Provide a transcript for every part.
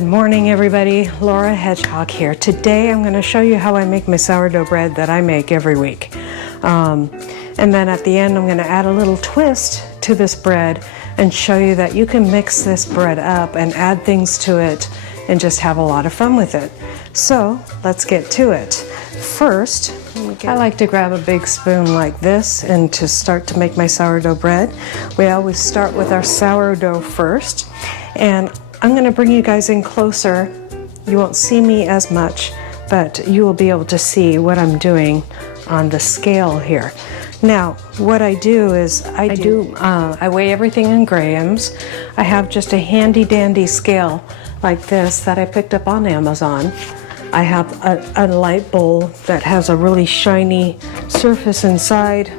Good morning, everybody. Laura Hedgehog here. Today I'm going to show you how I make my sourdough bread that I make every week. And then at the end I'm going to add a little twist to this bread and show you that you can mix this bread up and add things to it and just have a lot of fun with it. So let's get to it. First, I like to grab a big spoon like this and to start to make my sourdough bread. We always start with our sourdough first, and I'm going to bring you guys in closer. You won't see me as much, but you will be able to see what I'm doing on the scale here. Now, what I do is I weigh everything in grams. I have just a handy dandy scale like this that I picked up on Amazon. I have a light bowl that has a really shiny surface inside,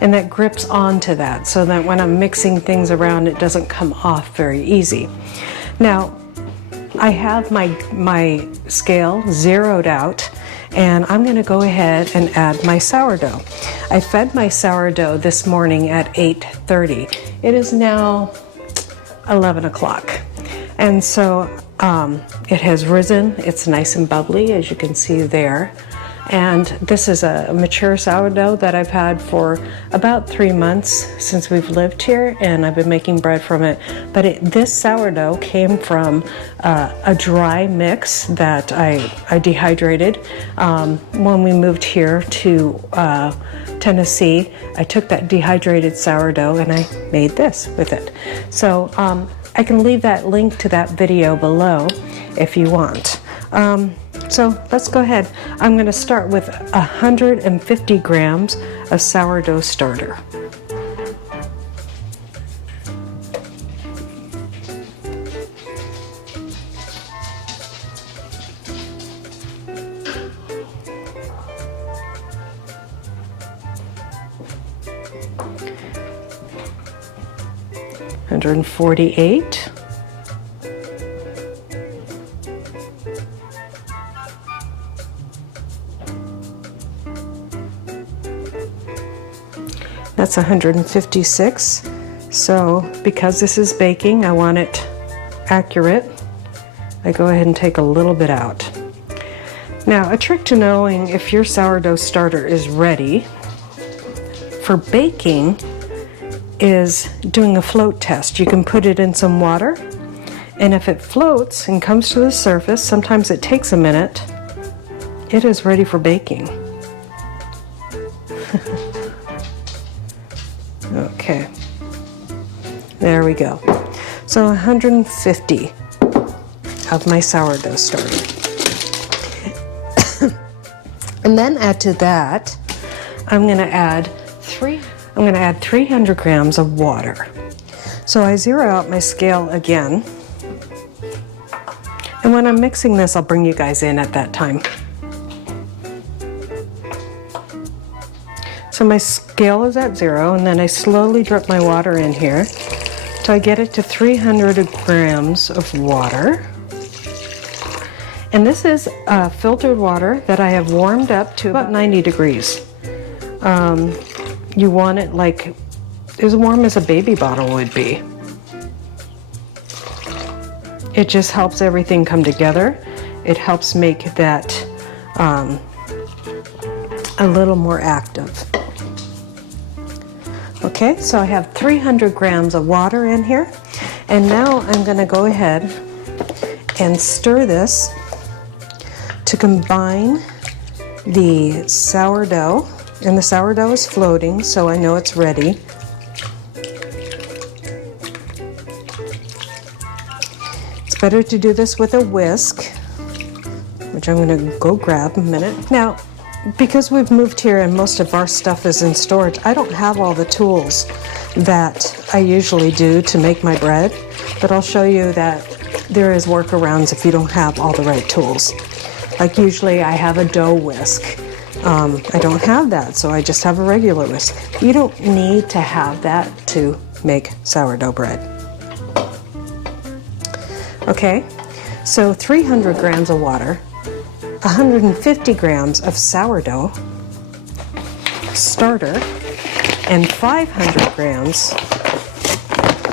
and that grips onto that so that when I'm mixing things around it doesn't come off very easy. Now I have my scale zeroed out, and I'm going to go ahead and add my sourdough. I fed my sourdough this morning at 8:30. It is now 11 o'clock, and so it has risen. It's nice and bubbly, as you can see there. And this is a mature sourdough that I've had for about 3 months since we've lived here, and I've been making bread from it. But this sourdough came from a dry mix that I dehydrated. When we moved here to Tennessee, I took that dehydrated sourdough and I made this with it. So I can leave that link to that video below if you want. So let's go ahead. I'm going to start with 150 grams of sourdough starter. $148. That's 156. So because this is baking, I want it accurate. I go ahead and take a little bit out. Now, a trick to knowing if your sourdough starter is ready for baking is doing a float test. You can put it in some water, and if it floats and comes to the surface, sometimes it takes a minute, it is ready for baking. Okay, there we go. So 150 of my sourdough starter. And then add to that, I'm going to add 300 grams of water. So I zero out my scale again. And when I'm mixing this, I'll bring you guys in at that time. So my scale is at 0, and then I slowly drip my water in here till I get it to 300 grams of water. And this is filtered water that I have warmed up to about 90 degrees. You want it like as warm as a baby bottle would be. It just helps everything come together. It helps make that a little more active. Okay, so I have 300 grams of water in here, and now I'm going to go ahead and stir this to combine the sourdough, and the sourdough is floating, so I know it's ready. It's better to do this with a whisk, which I'm going to go grab in a minute. Now, because we've moved here and most of our stuff is in storage, I don't have all the tools that I usually do to make my bread, but I'll show you that there is workarounds if you don't have all the right tools. Like usually I have a dough whisk. I don't have that, so I just have a regular whisk. You don't need to have that to make sourdough bread. Okay, so 300 grams of water, 150 grams of sourdough starter, and 500 grams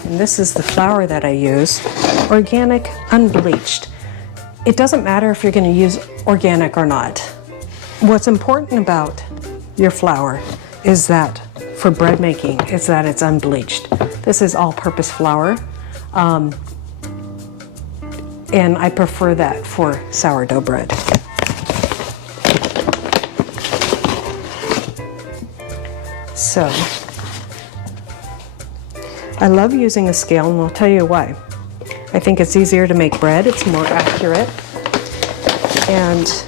and this is the flour that I use, organic, unbleached. It doesn't matter if you're going to use organic or not. What's important about your flour is that for bread making is that it's unbleached. This is all-purpose flour, and I prefer that for sourdough bread. So I love using a scale, and I'll tell you why. I think it's easier to make bread, it's more accurate, and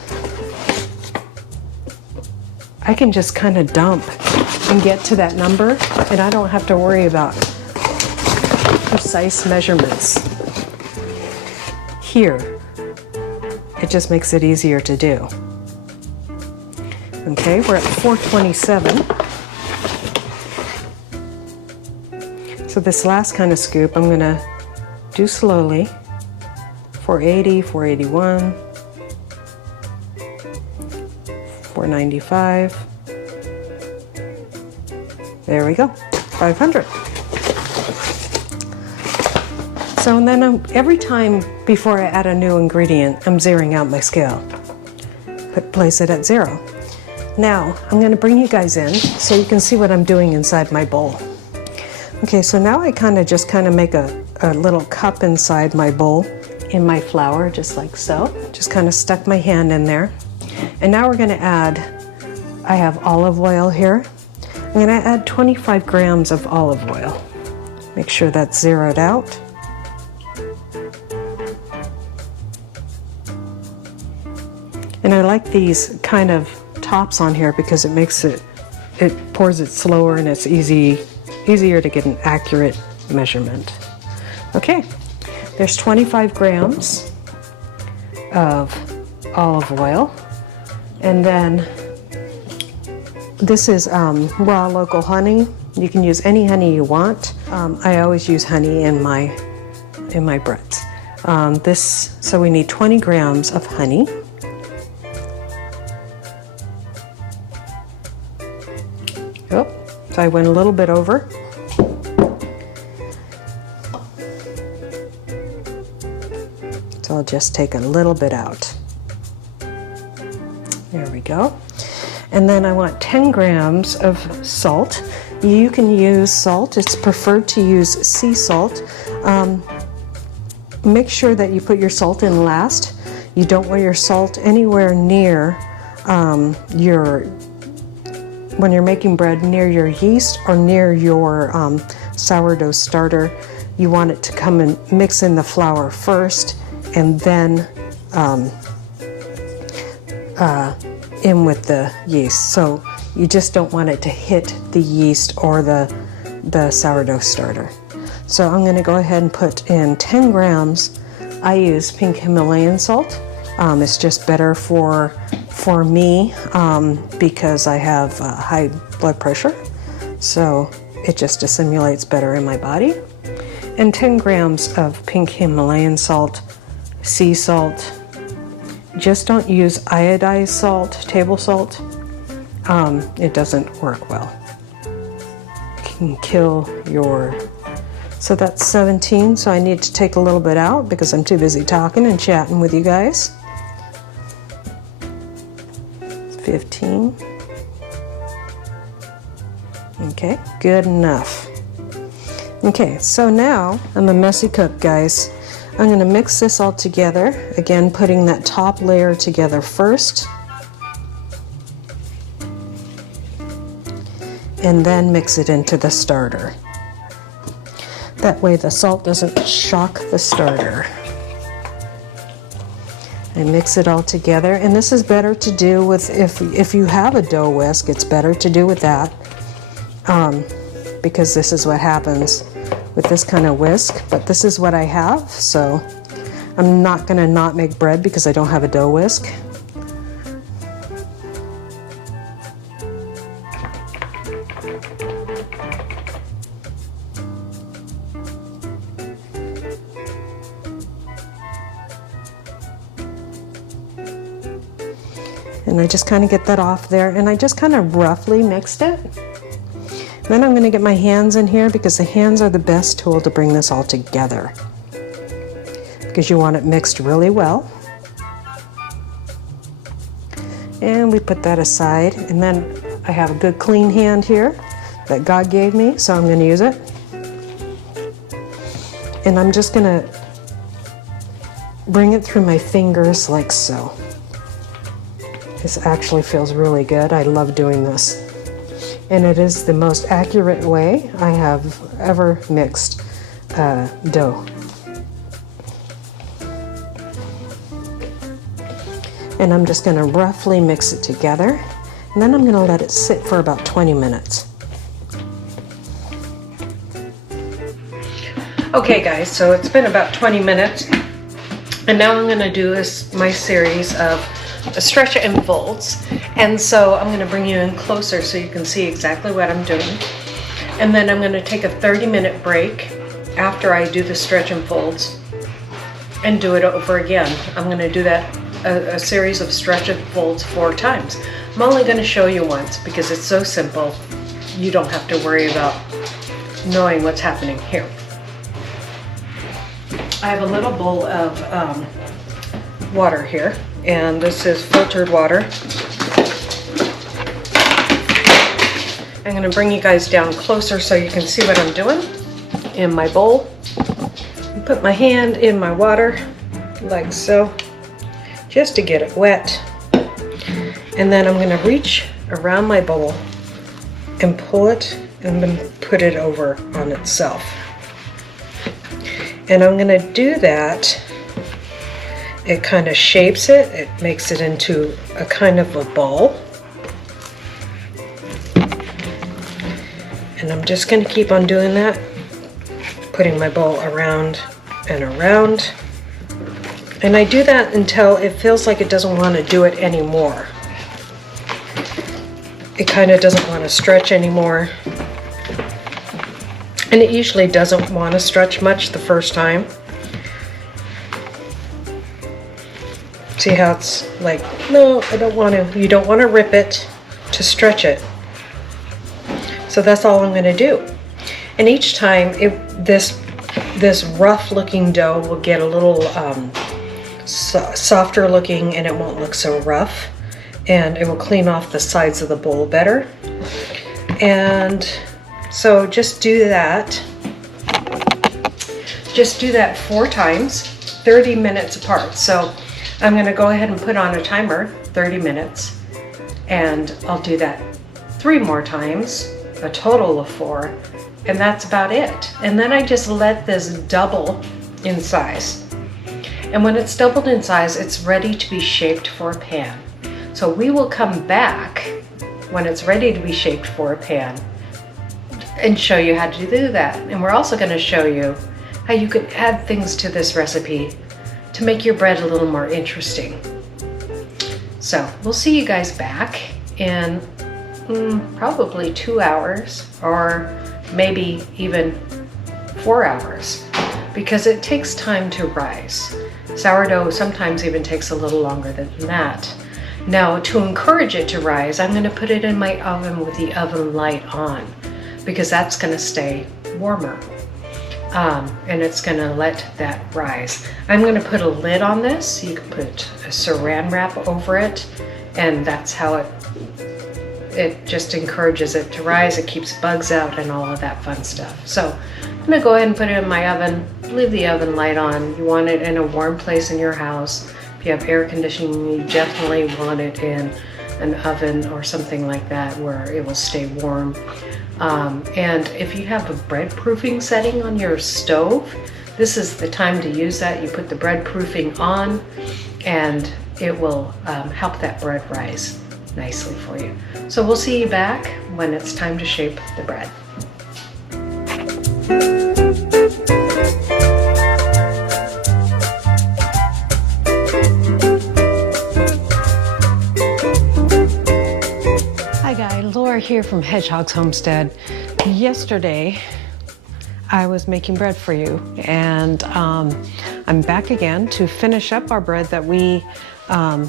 I can just kind of dump and get to that number, and I don't have to worry about precise measurements. Here, it just makes it easier to do. Okay, we're at 427. So this last kind of scoop, I'm gonna do slowly. 480, 481, 495. There we go, 500. So and then every time before I add a new ingredient, I'm zeroing out my scale. Place it at 0. Now, I'm gonna bring you guys in so you can see what I'm doing inside my bowl. Okay, so now I just make a little cup inside my bowl in my flour, just like so. Just kind of stuck my hand in there. And now we're gonna add, I have olive oil here. I'm gonna add 25 grams of olive oil. Make sure that's zeroed out. And I like these kind of tops on here because it makes it pours it slower and it's easier to get an accurate measurement. Okay, there's 25 grams of olive oil, and then this is raw local honey. You can use any honey you want. I always use honey in my breads. So we need 20 grams of honey. Oh, so I went a little bit over. So I'll just take a little bit out. There we go. And then I want 10 grams of salt. You can use salt. It's preferred to use sea salt. Make sure that you put your salt in last. You don't want your salt anywhere near when you're making bread, near your yeast or near your sourdough starter. You want it to come and mix in the flour first and then in with the yeast. So you just don't want it to hit the yeast or the sourdough starter. So I'm going to go ahead and put in 10 grams. I use pink Himalayan salt. It's just better for me because I have high blood pressure. So it just assimilates better in my body. And 10 grams of pink Himalayan salt, sea salt. Just don't use iodized salt, table salt. It doesn't work well. It can kill your... So that's 17, so I need to take a little bit out because I'm too busy talking and chatting with you guys. 15. Okay, good enough. Okay, so now I'm a messy cook, guys. I'm going to mix this all together, again putting that top layer together first, and then mix it into the starter. That way the salt doesn't shock the starter. And mix it all together, and this is better to do with, if you have a dough whisk, it's better to do with that, because this is what happens with this kind of whisk, but this is what I have, so I'm not gonna not make bread because I don't have a dough whisk. And I just kind of get that off there, and I just kind of roughly mixed it. Then I'm going to get my hands in here because the hands are the best tool to bring this all together, because you want it mixed really well. And we put that aside, and then I have a good clean hand here that God gave me, so I'm going to use it. And I'm just going to bring it through my fingers like so. This actually feels really good. I love doing this. And it is the most accurate way I have ever mixed dough. And I'm just going to roughly mix it together, and then I'm going to let it sit for about 20 minutes. Okay guys, so it's been about 20 minutes, and now I'm going to do my series of stretch and folds. And so I'm going to bring you in closer so you can see exactly what I'm doing. And then I'm going to take a 30-minute break after I do the stretch and folds and do it over again. I'm going to do that a series of stretch and folds 4 times. I'm only going to show you once because it's so simple. You don't have to worry about knowing what's happening here. I have a little bowl of water here, and this is filtered water. I'm going to bring you guys down closer so you can see what I'm doing in my bowl. Put my hand in my water like so, just to get it wet. And then I'm going to reach around my bowl and pull it and then put it over on itself. And I'm going to do that. It kind of shapes it. It makes it into a kind of a ball. And I'm just going to keep on doing that, putting my bowl around and around. And I do that until it feels like it doesn't want to do it anymore. It kind of doesn't want to stretch anymore. And it usually doesn't want to stretch much the first time. See how it's like, no, I don't want to. You don't want to rip it to stretch it. So that's all I'm going to do. And each time this rough looking dough will get a little softer looking, and it won't look so rough, and it will clean off the sides of the bowl better. And so just do that. Just do that 4 times, 30 minutes apart. So I'm going to go ahead and put on a timer, 30 minutes, and I'll do that 3 more times, a total of 4, and that's about it. And then I just let this double in size. And when it's doubled in size, it's ready to be shaped for a pan. So we will come back when it's ready to be shaped for a pan and show you how to do that. And we're also going to show you how you can add things to this recipe to make your bread a little more interesting. So we'll see you guys back in probably 2 hours, or maybe even 4 hours, because it takes time to rise. Sourdough sometimes even takes a little longer than that. Now, to encourage it to rise, I'm going to put it in my oven with the oven light on, because that's going to stay warmer. And it's going to let that rise. I'm going to put a lid on this. You can put a saran wrap over it, and that's how it just encourages it to rise. It keeps bugs out and all of that fun stuff. So I'm going to go ahead and put it in my oven, leave the oven light on. You want it in a warm place in your house. If you have air conditioning, you definitely want it in an oven or something like that where it will stay warm. And if you have a bread proofing setting on your stove, this is the time to use that. You put the bread proofing on, and it will help that bread rise nicely for you. So we'll see you back when it's time to shape the bread. Hi guys, Laura here from Hedgehog's Homestead. Yesterday I was making bread for you, and I'm back again to finish up our bread that we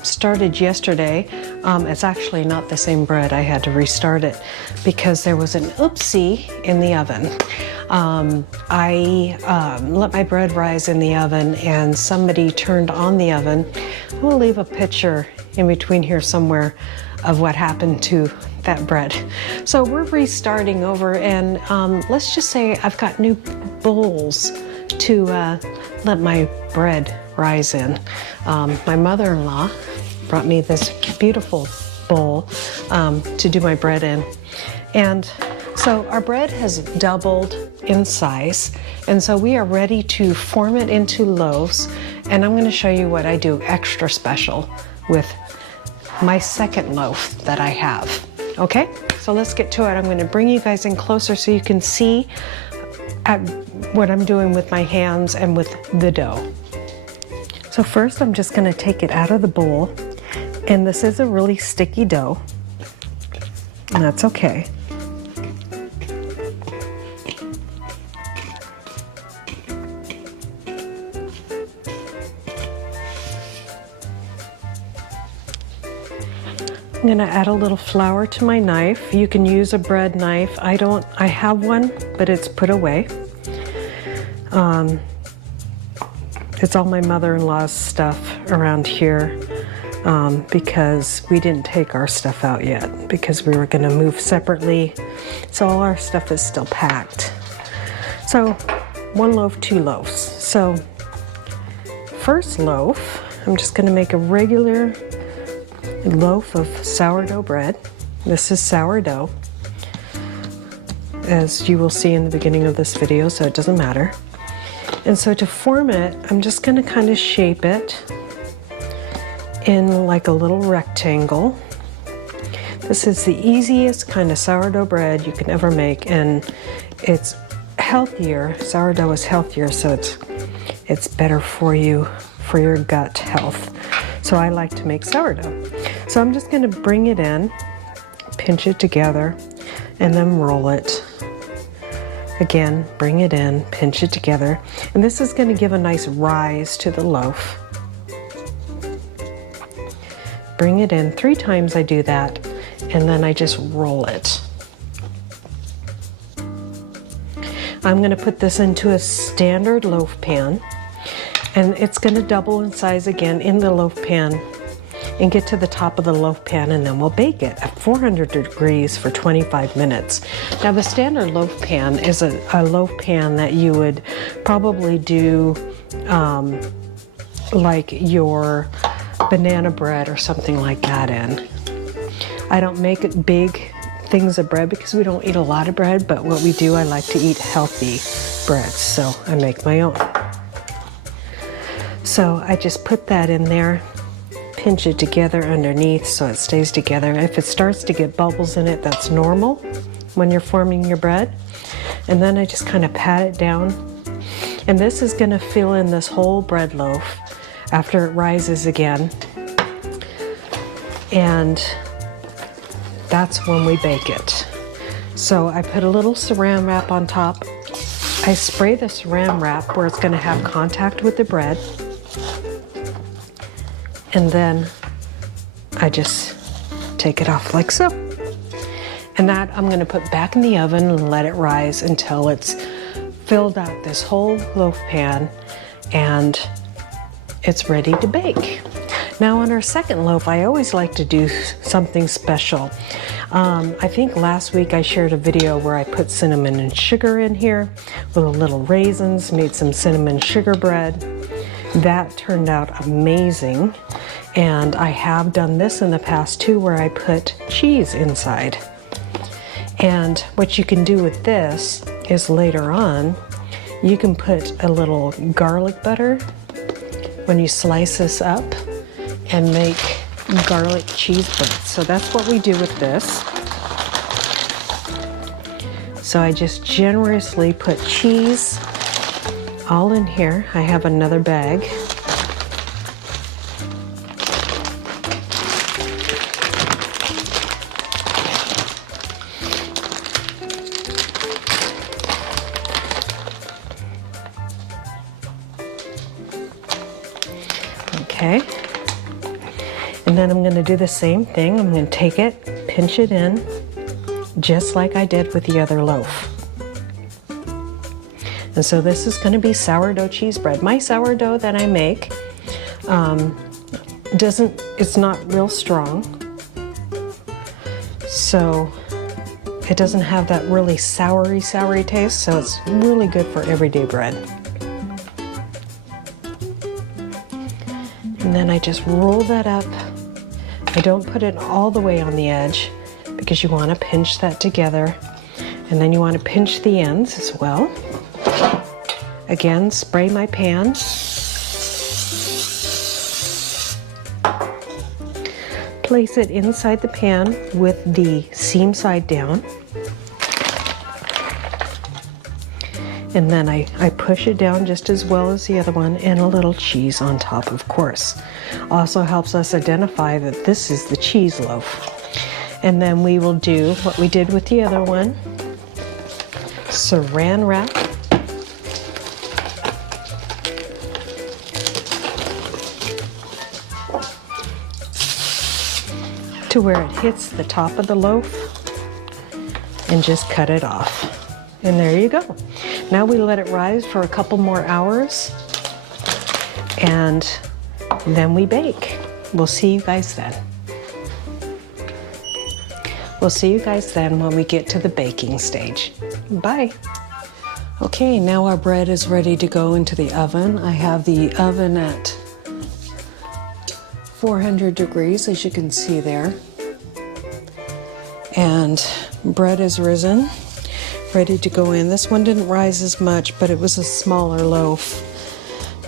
started yesterday. It's actually not the same bread. I had to restart it because there was an oopsie in the oven. I let my bread rise in the oven and somebody turned on the oven. We'll leave a picture in between here somewhere of what happened to that bread. So we're restarting over, and let's just say I've got new bowls to let my bread rise in. My mother-in-law brought me this beautiful bowl to do my bread in. And so our bread has doubled in size, and so we are ready to form it into loaves. And I'm going to show you what I do extra special with my second loaf that I have. Okay, so let's get to it. I'm going to bring you guys in closer so you can see what I'm doing with my hands and with the dough. So first I'm just going to take it out of the bowl, and this is a really sticky dough, and that's okay. I'm going to add a little flour to my knife. You can use a bread knife. I have one, but it's put away. It's all my mother-in-law's stuff around here because we didn't take our stuff out yet because we were going to move separately. So all our stuff is still packed. So 1 loaf, 2 loaves. So first loaf, I'm just going to make a regular loaf of sourdough bread. This is sourdough, as you will see in the beginning of this video, so it doesn't matter. And so to form it, I'm just going to kind of shape it in like a little rectangle. This is the easiest kind of sourdough bread you can ever make, and it's healthier. Sourdough is healthier, so it's better for you, for your gut health. So I like to make sourdough. So I'm just going to bring it in, pinch it together, and then roll it. Again, bring it in, pinch it together. And this is going to give a nice rise to the loaf. Bring it in 3 times. I do that, and then I just roll it. I'm going to put this into a standard loaf pan, and it's going to double in size again in the loaf pan and get to the top of the loaf pan, and then we'll bake it at 400 degrees for 25 minutes. Now the standard loaf pan is a loaf pan that you would probably do like your banana bread or something like that in. I don't make big things of bread because we don't eat a lot of bread, but what we do, I like to eat healthy bread, so I make my own. So I just put that in there, pinch it together underneath so it stays together. If it starts to get bubbles in it, that's normal when you're forming your bread. And then I just kind of pat it down. And this is going to fill in this whole bread loaf after it rises again. And that's when we bake it. So I put a little saran wrap on top. I spray the saran wrap where it's going to have contact with the bread. And then I just take it off like so. And that I'm going to put back in the oven and let it rise until it's filled out this whole loaf pan and it's ready to bake. Now on our second loaf, I always like to do something special. I think last week I shared a video where I put cinnamon and sugar in here with a little raisins, made some cinnamon sugar bread. That turned out amazing. And I have done this in the past too, where I put cheese inside. And what you can do with this is later on, you can put a little garlic butter when you slice this up and make garlic cheese bread. So that's what we do with this. So I just generously put cheese all in here. I have another bag. okay? And then I'm going to do the same thing. I'm going to take it, pinch it in, just like I did with the other loaf. And so this is going to be sourdough cheese bread. My sourdough that I make it's not real strong, so it doesn't have that really soury taste, so it's really good for everyday bread. And then I just roll that up. I don't put it all the way on the edge because you want to pinch that together, and then you want to pinch the ends as well. Again, spray my pan. Place it inside the pan with the seam side down. And then I push it down just as well as the other one, and a little cheese on top, of course. Also helps us identify that this is the cheese loaf. And then we will do what we did with the other one. Saran wrap. To where it hits the top of the loaf, and just cut it off. And there you go. Now we let it rise for a couple more hours, and then we bake. We'll see you guys then. We'll see you guys then when we get to the baking stage. Bye. Okay, now our bread is ready to go into the oven. I have the oven at 400 degrees, as you can see there. And bread is risen, ready to go in. This one didn't rise as much, but it was a smaller loaf.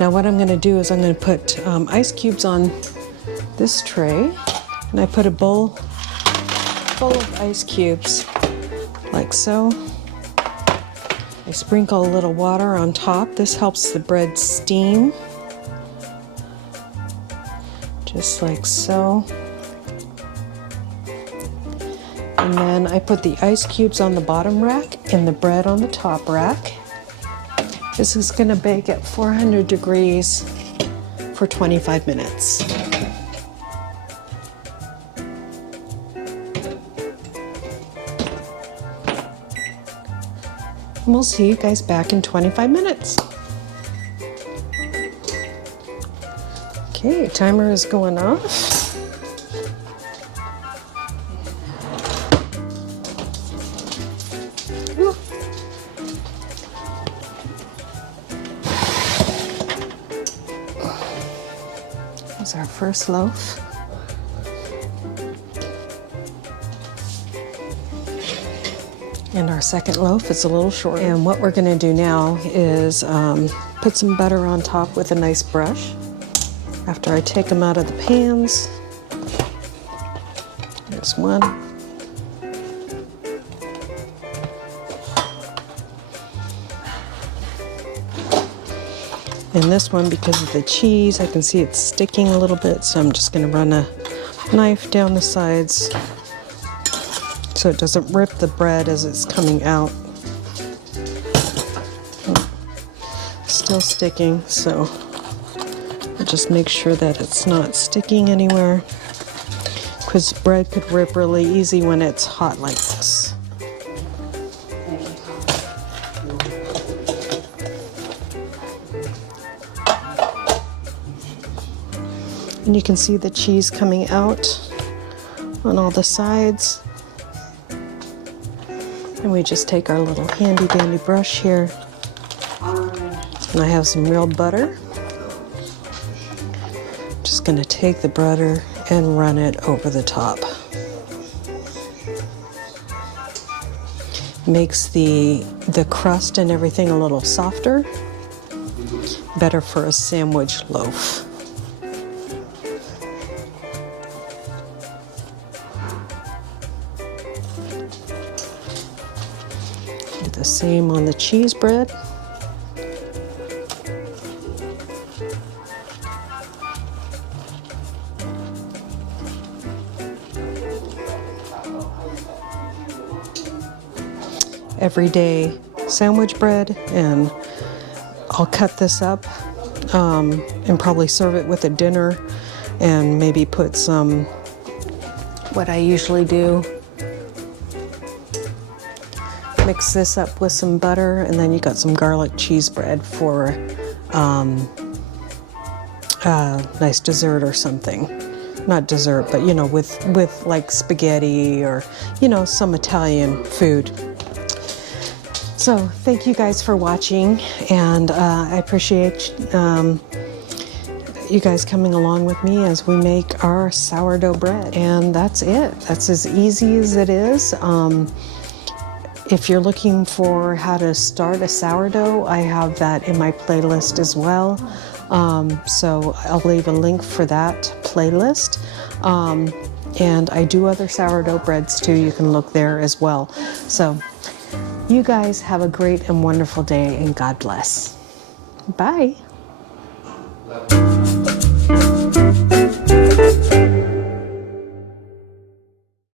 Now what I'm going to do is I'm going to put ice cubes on this tray, and I put a bowl full of ice cubes, like so. I sprinkle a little water on top. This helps the bread steam, just like so. And then I put the ice cubes on the bottom rack and the bread on the top rack. This is going to bake at 400 degrees for 25 minutes. And we'll see you guys back in 25 minutes. Okay, timer is going off. Here's our first loaf. And our second loaf is a little shorter. And what we're going to do now is put some butter on top with a nice brush. After I take them out of the pans. There's one. And this one, because of the cheese, I can see it's sticking a little bit, so I'm just going to run a knife down the sides so it doesn't rip the bread as it's coming out. Still sticking, so I'll just make sure that it's not sticking anywhere, because bread could rip really easy when it's hot like this. And you can see the cheese coming out on all the sides. And we just take our little handy dandy brush here. And I have some real butter. Just gonna take the butter and run it over the top. Makes the crust and everything a little softer. Better for a sandwich loaf. Do the same on the cheese bread. Everyday sandwich bread, and I'll cut this up and probably serve it with a dinner, and maybe put some, what I usually do, mix this up with some butter, and then you got some garlic cheese bread for nice dessert or something. Not dessert, but you know, with like spaghetti or, you know, some Italian food. So thank you guys for watching, and I appreciate you guys coming along with me as we make our sourdough bread. And that's it. That's as easy as it is. If you're looking for how to start a sourdough, I have that in my playlist as well. So I'll leave a link for that playlist. And I do other sourdough breads too. You can look there as well. So you guys have a great and wonderful day, and God bless. Bye.